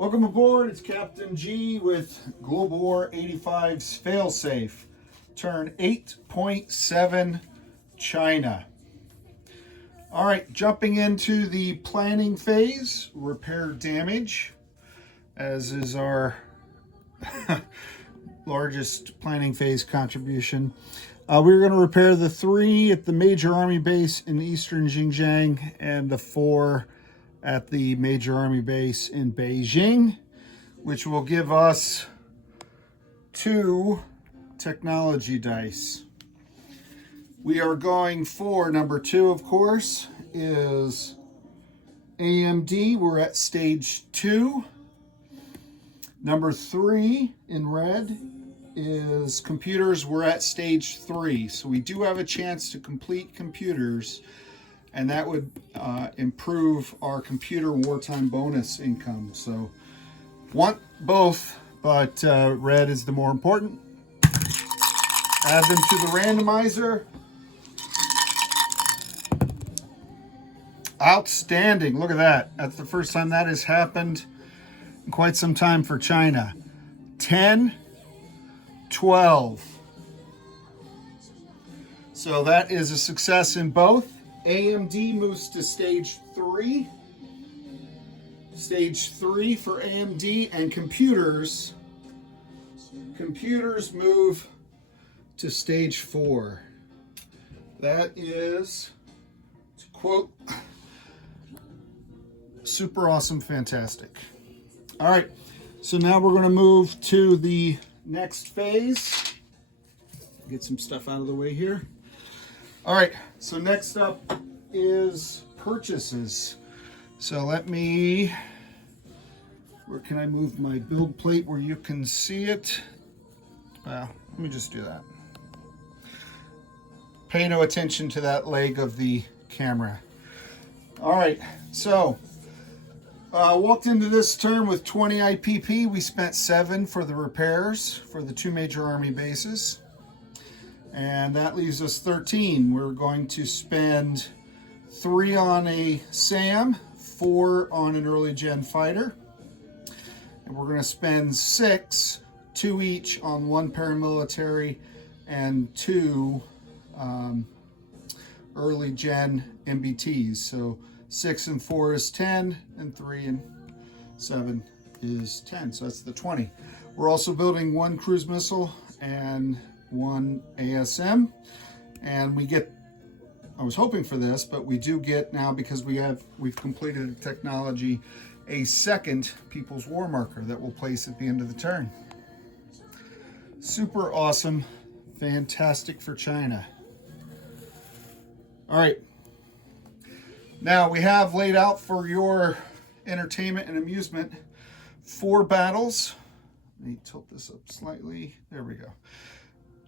Welcome aboard. It's Captain G with GW85's failsafe. Turn 8.7 China. All right, jumping into the planning phase, repair damage, as is our largest planning phase contribution. We're going to repair the 3 at the major army base in eastern Xinjiang and the 4 at the major army base in Beijing, which will give us 2 technology dice. We are going for number 2, of course, is AMD. We're at stage 2. Number 3 in red is computers. We're at stage 3. So we do have a chance to complete computers, and that would improve our computer wartime bonus income. So want both, but red is the more important. Add them to the randomizer. Outstanding. Look at that. That's the first time that has happened in quite some time for China. 10, 12. So that is a success in both. AMD moves to stage 3. Stage 3 for AMD, and computers move to stage 4. That is, to quote, super awesome, fantastic. All right, so now we're going to move to the next phase. Get some stuff out of the way here. All right, so next up is purchases. So where can I move my build plate where you can see it? Well, let me just do that. Pay no attention to that leg of the camera. All right, so walked into this turn with 20 IPP. We spent 7 for the repairs for the 2 major army bases. And that leaves us 13. We're going to spend 3 on a SAM, 4 on an early gen fighter. And we're going to spend 6, 2 each on 1 paramilitary and 2 early gen MBTs. So 6 and 4 is 10, and 3 and 7 is 10. So that's the 20. We're also building 1 cruise missile and 1 ASM, and we get, I was hoping for this, but we do get now, because we've completed the technology, a second People's War Marker that we'll place at the end of the turn. Super awesome, fantastic for China. All right, now we have laid out for your entertainment and amusement 4 battles. Let me tilt this up slightly. There we go.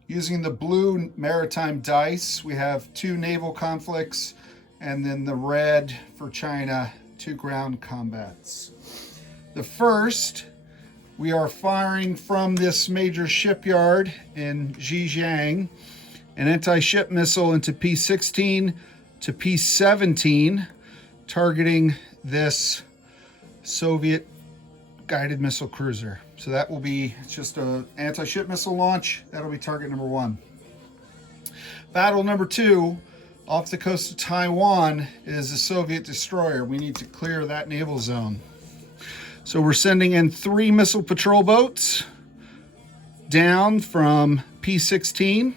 Using the blue maritime dice, we have 2 naval conflicts, and then the red for China, 2 ground combats. The first, we are firing from this major shipyard in Xinjiang, an anti-ship missile into P-16 to P-17, targeting this Soviet guided missile cruiser. So that will be just an anti-ship missile launch. That'll be target number 1. Battle number 2, off the coast of Taiwan, is a Soviet destroyer. We need to clear that naval zone. So we're sending in 3 missile patrol boats down from P-16,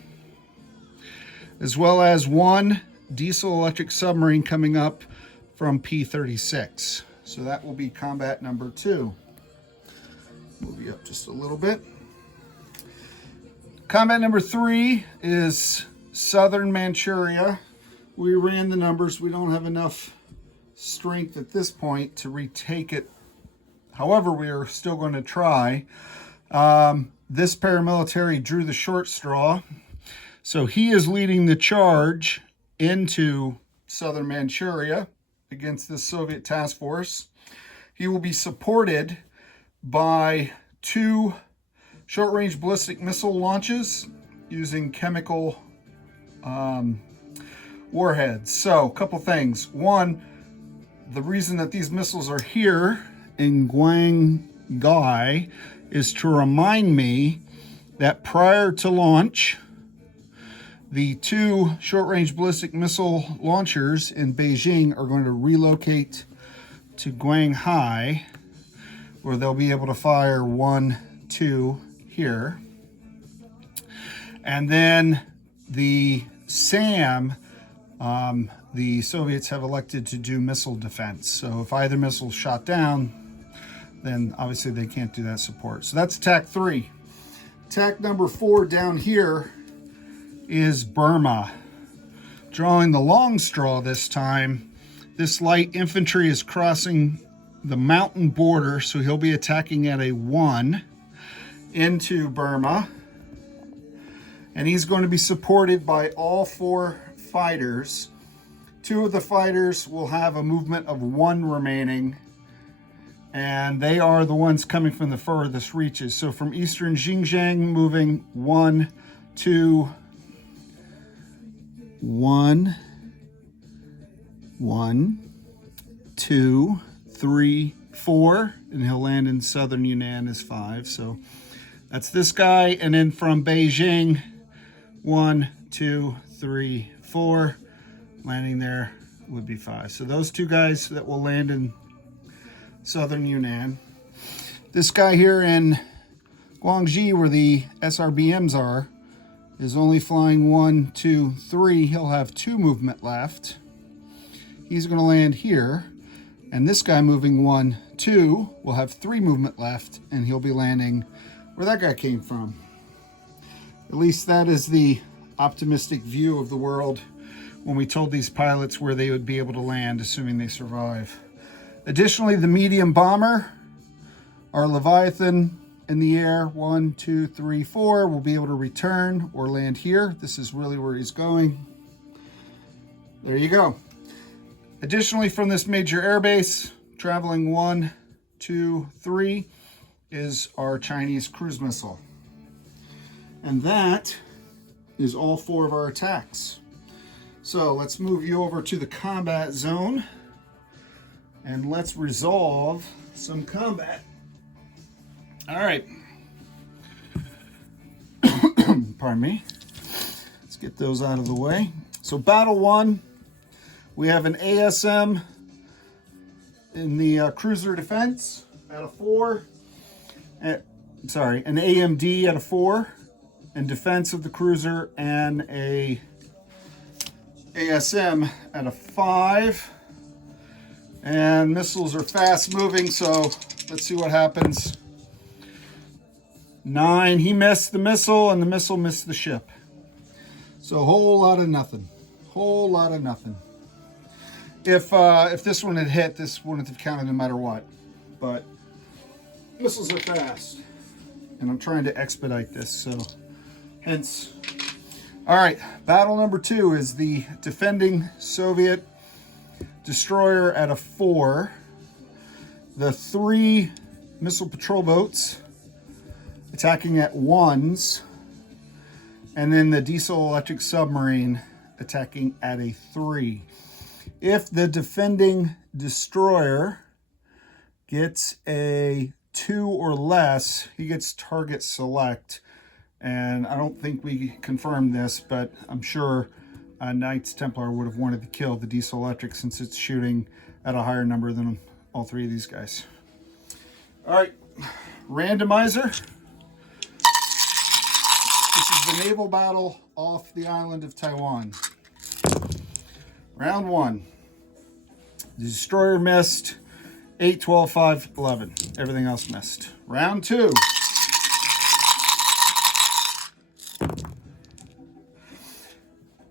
as well as 1 diesel electric submarine coming up from P-36. So that will be combat number 2. Move you up just a little bit. Combat number 3 is southern Manchuria. We ran the numbers. We don't have enough strength at this point to retake it. However, we are still going to try. This paramilitary drew the short straw. So he is leading the charge into southern Manchuria against the Soviet task force. He will be supported by 2 short-range ballistic missile launches using chemical warheads. So, a couple things. One, the reason that these missiles are here in Guangzhou is to remind me that prior to launch, the 2 short-range ballistic missile launchers in Beijing are going to relocate to Guangzhou, where they'll be able to fire 1, 2 here. And then the SAM, the Soviets have elected to do missile defense. So if either missile is shot down, then obviously they can't do that support. So that's attack 3. Attack number 4 down here is Burma. Drawing the long straw this time. This light infantry is crossing the mountain border, so he'll be attacking at a 1 into Burma. And he's going to be supported by all 4 fighters. 2 of the fighters will have a movement of 1 remaining, and they are the ones coming from the furthest reaches. So from eastern Xinjiang, moving 1, 2, 1, 1, 2, 3, 4, and he'll land in southern Yunnan as 5. So that's this guy. And then from Beijing, 1, 2, 3, 4, landing there would be 5. So those 2 guys that will land in southern Yunnan. This guy here in Guangxi, where the SRBMs are, is only flying 1, 2, 3. He'll have 2 movement left. He's going to land here. And this guy moving 1, 2 will have 3 movement left, and he'll be landing where that guy came from. At least that is the optimistic view of the world when we told these pilots where they would be able to land, assuming they survive. Additionally, the medium bomber, our Leviathan in the air, 1, 2, 3, 4, will be able to return or land here. This is really where he's going. There you go. Additionally, from this major airbase, traveling 1, 2, 3, is our Chinese cruise missile. And that is all 4 of our attacks. So let's move you over to the combat zone and let's resolve some combat. All right. Pardon me. Let's get those out of the way. So battle 1, we have an ASM in the cruiser defense at a 4. An AMD at a 4 in defense of the cruiser, and a ASM at a 5. And missiles are fast moving, so let's see what happens. 9, he missed the missile, and the missile missed the ship. So a whole lot of nothing. Whole lot of nothing. If this one had hit, this wouldn't have counted no matter what. But missiles are fast, and I'm trying to expedite this, so hence. All right, battle number 2 is the defending Soviet destroyer at a 4. The 3 missile patrol boats attacking at 1s, and then the diesel electric submarine attacking at a 3. If the defending destroyer gets a 2 or less, he gets target select. And I don't think we confirmed this, but I'm sure Knights Templar would have wanted to kill the diesel electric since it's shooting at a higher number than all 3 of these guys. All right, randomizer. This is the naval battle off the island of Taiwan. Round 1. The destroyer missed. 8, 12, 5, 11. Everything else missed. Round 2.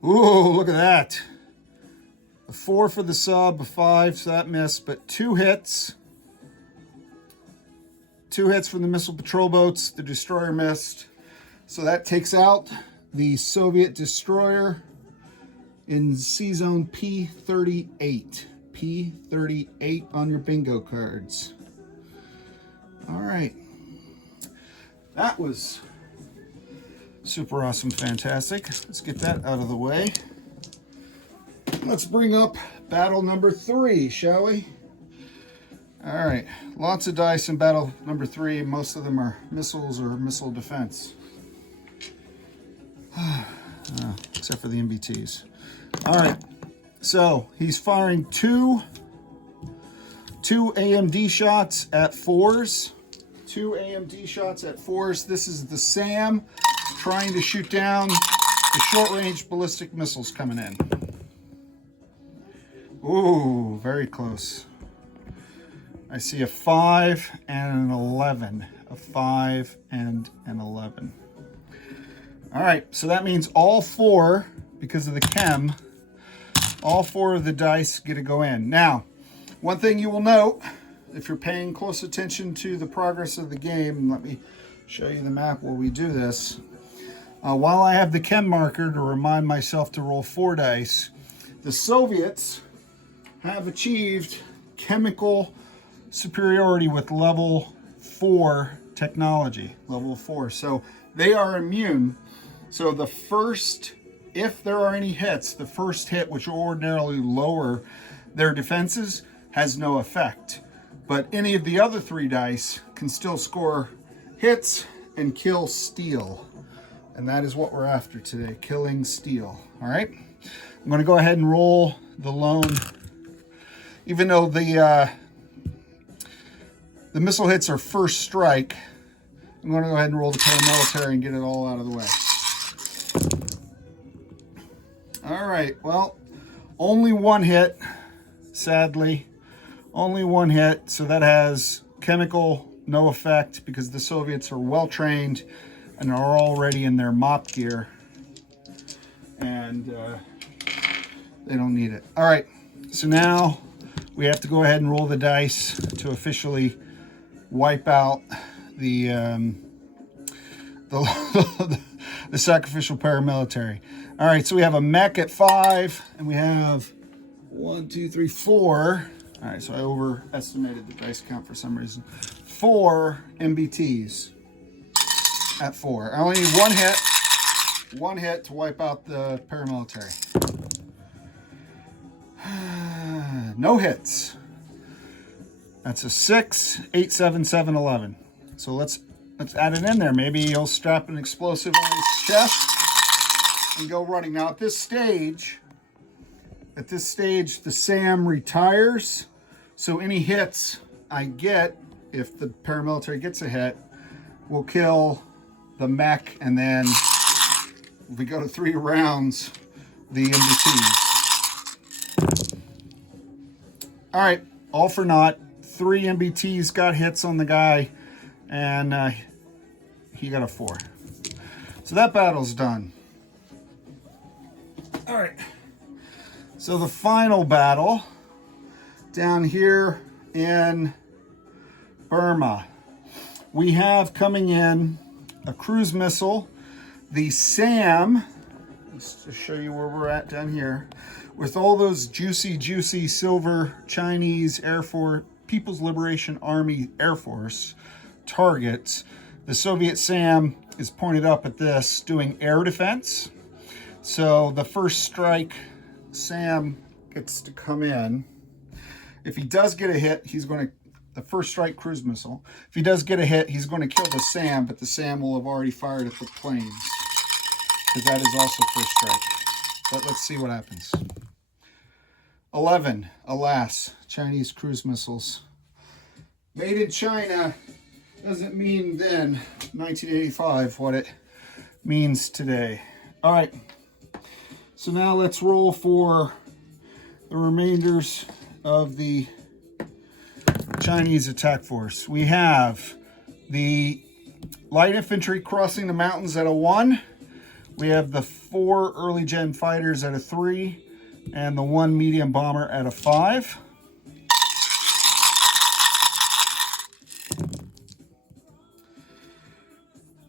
Ooh, look at that. A 4 for the sub, a 5, so that missed, but 2 hits. 2 hits from the missile patrol boats. The destroyer missed. So that takes out the Soviet destroyer in C-Zone P38. P38 on your bingo cards. All right. That was super awesome, fantastic. Let's get that out of the way. Let's bring up battle number 3, shall we? All right, lots of dice in battle number 3. Most of them are missiles or missile defense. Except for the MBTs. All right, so he's firing two AMD shots at 4s. 2 AMD shots at 4s. This is the SAM trying to shoot down the short-range ballistic missiles coming in. Ooh, very close. I see a 5 and an 11. A 5 and an 11. All right, so that means all 4, because of the chem, all 4 of the dice get to go in. Now, one thing you will note, if you're paying close attention to the progress of the game, and let me show you the map while we do this. While I have the chem marker to remind myself to roll 4 dice, the Soviets have achieved chemical superiority with level 4 technology, level 4. So they are immune. So the first, if there are any hits, the first hit, which will ordinarily lower their defenses, has no effect. But any of the other 3 dice can still score hits and kill steel. And that is what we're after today, killing steel. All right, I'm going to go ahead and roll the lone. Even though the missile hits are first strike, I'm going to go ahead and roll the paramilitary and get it all out of the way. All right, well, only 1 hit, sadly. Only 1 hit, so that has chemical no effect because the Soviets are well trained and are already in their mop gear. And they don't need it. All right, so now we have to go ahead and roll the dice to officially wipe out the sacrificial paramilitary. All right, so we have a mech at 5, and we have 1, 2, 3, 4. All right, so I overestimated the dice count for some reason. 4 MBTs at 4. I only need 1 hit to wipe out the paramilitary. No hits. That's a 6, 8, 7, 7, 11. So let's add it in there. Maybe he'll strap an explosive on his chest and go running. Now at this stage, the SAM retires. So any hits I get, if the paramilitary gets a hit, will kill the mech, and then if we go to 3 rounds, the MBTs. All right, all for naught. 3 MBTs got hits on the guy, and he got a 4. So that battle's done. All right, so the final battle down here in Burma. We have coming in a cruise missile, the SAM, just to show you where we're at down here, with all those juicy silver Chinese Air Force, People's Liberation Army Air Force targets. The Soviet SAM is pointed up at this, doing air defense. So the first strike, SAM gets to come in. If he does get a hit, he's going to, the first strike cruise missile, if he does get a hit, he's going to kill the SAM, but the SAM will have already fired at the planes, because that is also first strike. But let's see what happens. 11, alas, Chinese cruise missiles. Made in China doesn't mean then, 1985, what it means today. All right, so now let's roll for the remainders of the Chinese attack force. We have the light infantry crossing the mountains at a 1. We have the 4 early gen fighters at a 3, and the 1 medium bomber at a 5.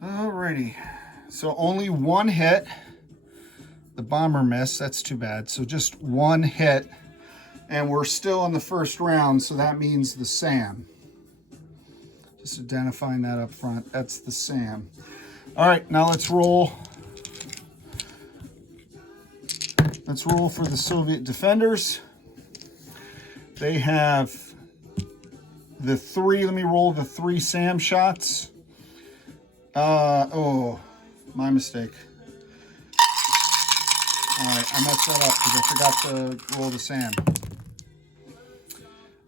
Alrighty, so only 1 hit. The bomber missed, that's too bad. So just 1 hit, and we're still in the first round, so that means the SAM. Just identifying that up front, that's the SAM. All right, now let's roll. Let's roll for the Soviet defenders. They have let me roll the 3 SAM shots. Oh, my mistake. All right, I messed that up because I forgot to roll the SAM.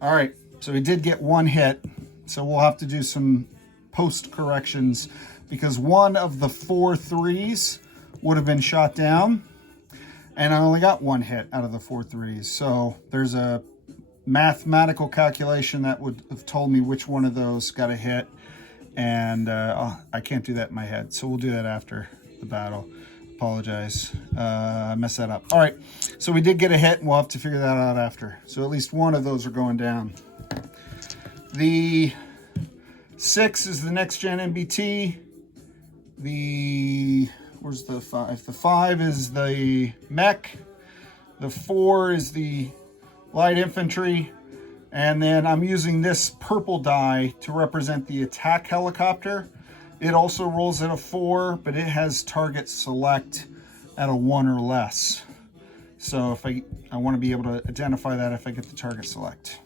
All right, so we did get 1 hit, so we'll have to do some post corrections because one of the 4 3s would have been shot down, and I only got 1 hit out of the 4 3s. So there's a mathematical calculation that would have told me which one of those got a hit, and I can't do that in my head, so we'll do that after the battle. Apologize, I messed that up. All right, so we did get a hit, and we'll have to figure that out after. So at least one of those are going down. The 6 is the next gen MBT. Where's the 5? The 5 is the mech. The 4 is the light infantry. And then I'm using this purple die to represent the attack helicopter. It also rolls at a 4, but it has target select at a 1 or less. So if I want to be able to identify that if I get the target select.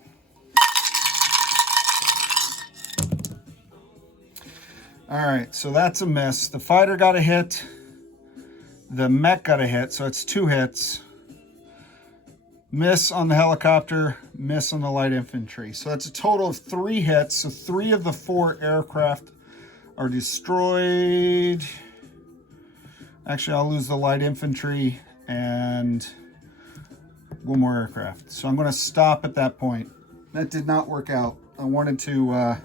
All right, so that's a miss. The fighter got a hit. The mech got a hit, so it's 2 hits. Miss on the helicopter, miss on the light infantry. So that's a total of 3 hits. So 3 of the 4 aircraft are destroyed. Actually, I'll lose the light infantry and 1 more aircraft. So I'm going to stop at that point. That did not work out. I wanted to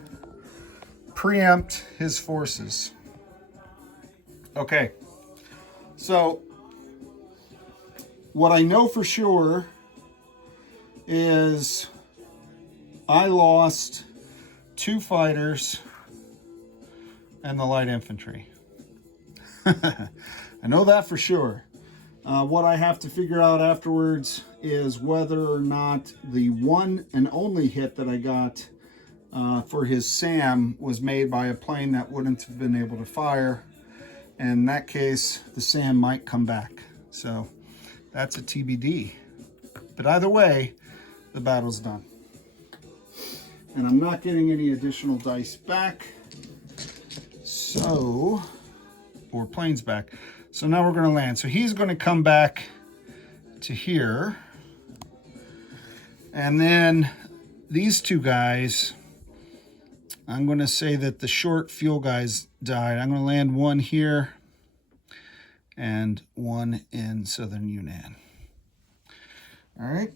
preempt his forces. Okay. So what I know for sure is I lost 2 fighters and the light infantry. I know that for sure. What I have to figure out afterwards is whether or not the one and only hit that I got for his SAM was made by a plane that wouldn't have been able to fire. And in that case, the SAM might come back. So that's a TBD. But either way, the battle's done. And I'm not getting any additional dice back. So, or planes back. So now we're going to land. So he's going to come back to here. And then these 2 guys, I'm going to say that the short fuel guys died. I'm going to land 1 here and 1 in southern Yunnan. All right.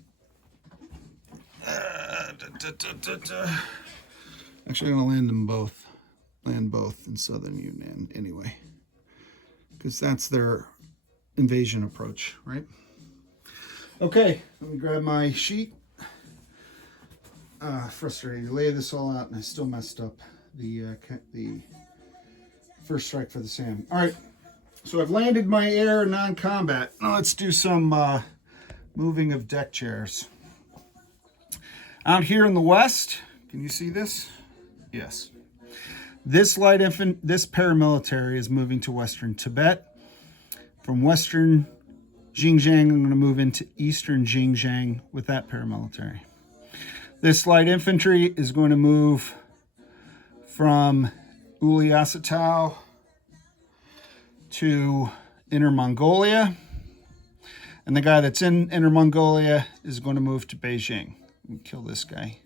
Actually, I'm going to land them both. Land both in southern Yunnan anyway, because that's their invasion approach, right? Okay, let me grab my sheet. Frustrated. Lay this all out, and I still messed up the first strike for the SAM. All right, so I've landed my air non-combat. Now let's do some moving of deck chairs. Out here in the west, can you see this? Yes. This this paramilitary is moving to Western Tibet. From Western Xinjiang, I'm going to move into Eastern Xinjiang with that paramilitary. This light infantry is going to move from Uliassutai to Inner Mongolia. And the guy that's in Inner Mongolia is going to move to Beijing. Kill this guy.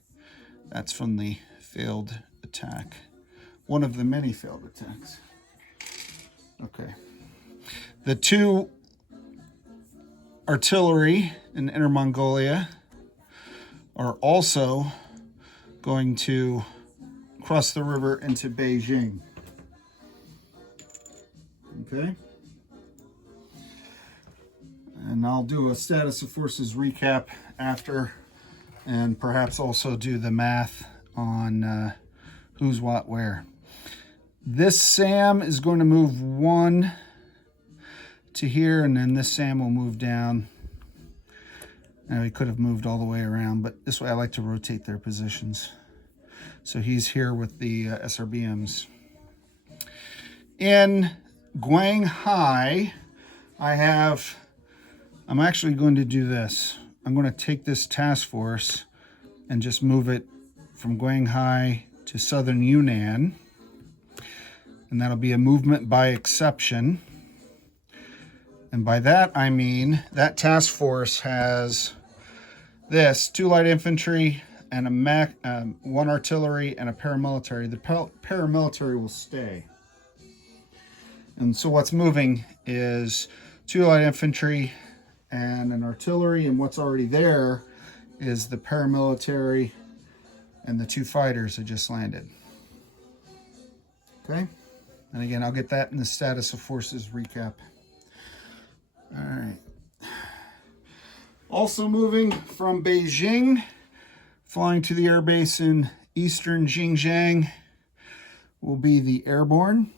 That's from the failed attack. One of the many failed attacks. Okay. The 2 artillery in Inner Mongolia are also going to cross the river into Beijing. Okay. And I'll do a status of forces recap after, and perhaps also do the math on who's what where. This SAM is going to move 1 to here, and then this SAM will move down. Now he could have moved all the way around, but this way I like to rotate their positions. So he's here with the SRBMs. In Guanghai, I'm actually going to do this. I'm going to take this task force and just move it from Guanghai to southern Yunnan. And that'll be a movement by exception. And by that, I mean that task force has this, 2 light infantry and a 1 artillery and a paramilitary. The paramilitary will stay. And so what's moving is 2 light infantry and an artillery, and what's already there is the paramilitary and the 2 fighters that just landed. Okay? And again, I'll get that in the status of forces recap. All right. Also moving from Beijing, flying to the airbase in eastern Xinjiang, will be the airborne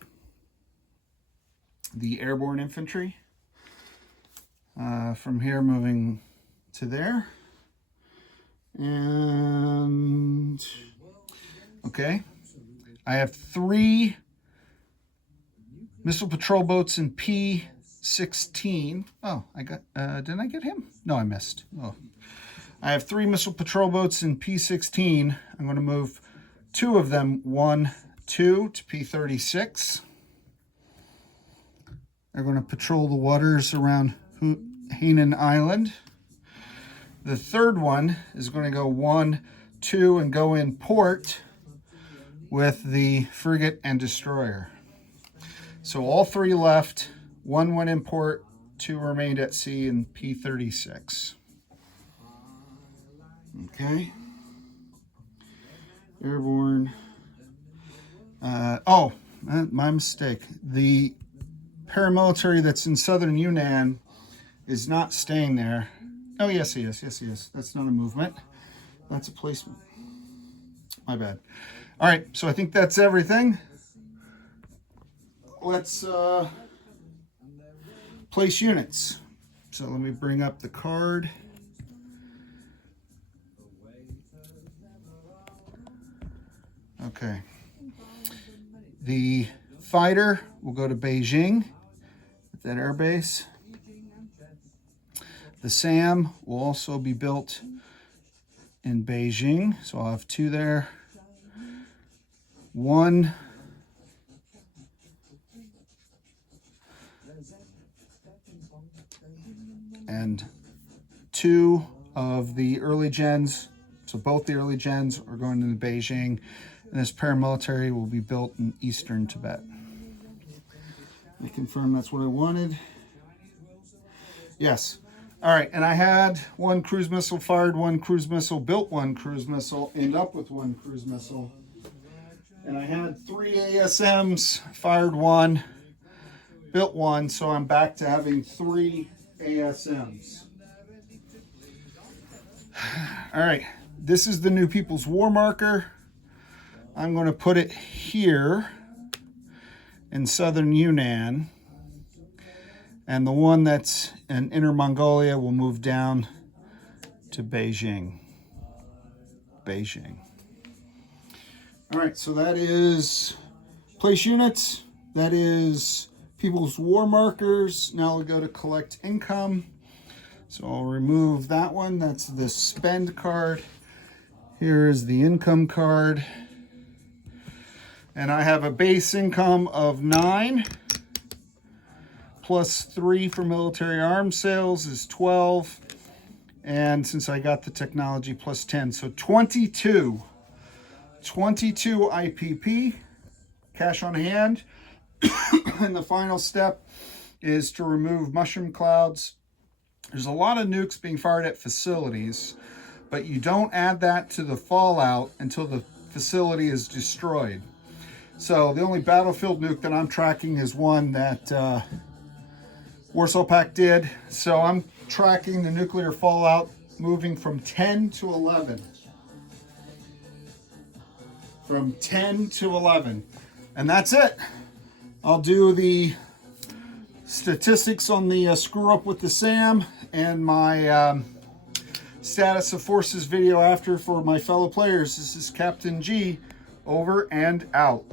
infantry. From here, moving to there. And, okay, I have 3 missile patrol boats in P16. Oh, I got, didn't I get him? No, I missed. Oh, I have 3 missile patrol boats in P16. I'm going to move 2 of them, 1, 2 to P36. They're going to patrol the waters around Hainan Island. The third one is going to go 1, 2 and go in port with the frigate and destroyer. So all 3 left. 1 went in port, 2 remained at sea in P36. Okay. Airborne. My mistake. The paramilitary that's in southern Yunnan is not staying there. Oh, yes, he is. Yes, he is. That's not a movement. That's a placement. My bad. All right, so I think that's everything. Let's place units. So let me bring up the card. Okay. The fighter will go to Beijing at that air base. The SAM will also be built in Beijing, so I'll have 2 there. 1 and 2 of the early gens. So both the early gens are going into Beijing, and this paramilitary will be built in eastern Tibet. I confirm that's what I wanted. Yes. All right, and I had 1 cruise missile fired, 1 cruise missile built, 1 cruise missile, end up with 1 cruise missile. And I had 3 ASMs, fired 1, built 1, so I'm back to having 3 ASMs. All right, this is the new People's War Marker. I'm going to put it here in southern Yunnan. And the one that's in Inner Mongolia will move down to Beijing. All right, so that is place units. That is People's War Markers. Now we go to collect income. So I'll remove that one. That's the spend card. Here is the income card. And I have a base income of 9. Plus 3 for military arms sales is 12. And since I got the technology, plus 10. So 22 IPP, cash on hand. And the final step is to remove mushroom clouds. There's a lot of nukes being fired at facilities, but you don't add that to the fallout until the facility is destroyed. So the only battlefield nuke that I'm tracking is one that Warsaw Pact did. So I'm tracking the nuclear fallout moving from 10 to 11. From 10 to 11. And that's it. I'll do the statistics on the screw up with the SAM and my status of forces video after for my fellow players. This is Captain G, over and out.